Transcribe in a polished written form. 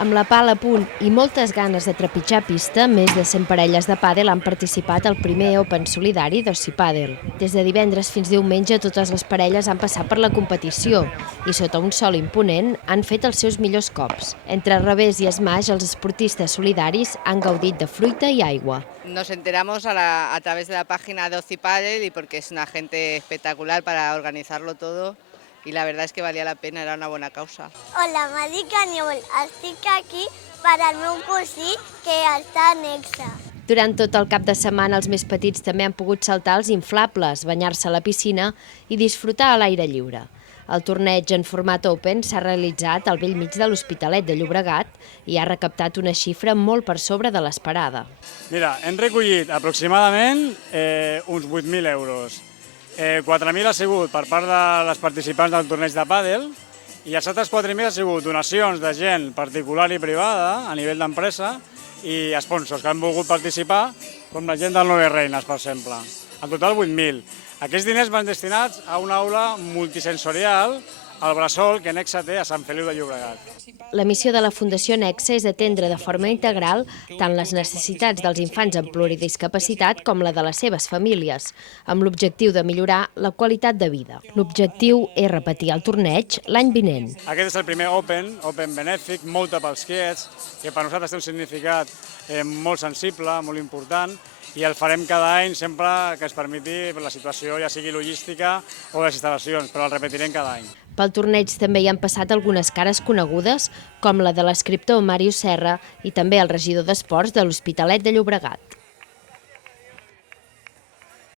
Amb la pala a punt i moltes ganes de trepitjar pista, més de 100 parelles de pàdel han participat al primer Open solidari d'Oci Pàdel. Des de divendres fins diumenge, totes les parelles han passat per la competició i, sota un sol imponent, han fet els seus millors cops. Entre revés i esmaix, els esportistes solidaris han gaudit de fruita i aigua. Nos enteramos a través de la página de Oci Pàdel y porque es una gente espectacular para organizarlo todo. Y la verdad es que valía la pena, era una buena causa. Hola, em dic Aniol. Estic aquí per al meu cosí que està a Nexa. Durant tot el cap de setmana, els més petits també han pogut saltar als inflables, banyar-se a la piscina i disfrutar a l'aire lliure. El torneig en format Open s'ha realitzat al bell mig de l'Hospitalet de Llobregat i ha recaptat una xifra molt per sobre de l'esperada. Mira, hem recollit aproximadament uns 8.000 euros. 4.000 ha sigut per part de les participants del torneig de pàdel i els altres 4.000 ha sigut donacions de gent particular i privada a nivell d'empresa i sponsors que han volgut participar, com la gent del Nove Reines, per exemple. En total 8.000. Aquests diners van destinats a una aula multisensorial al bressol que Nexa té a Sant Feliu de Llobregat. La missió de la Fundació Nexa és atendre de forma integral tant les necessitats dels infants amb pluridiscapacitat com la de les seves famílies, amb l'objectiu de millorar la qualitat de vida. L'objectiu és repetir el torneig l'any vinent. Aquest és el primer Open benèfic, molt pels quiets, que per nosaltres té un significat molt sensible, molt important, i el farem cada any sempre que es permeti la situació, ja sigui logística o les instal·lacions, però el repetirem cada any. Pel torneig també hi han passat algunes cares conegudes, com la de l'escriptor Màrius Serra i també el regidor d'Esports de l'Hospitalet de Llobregat.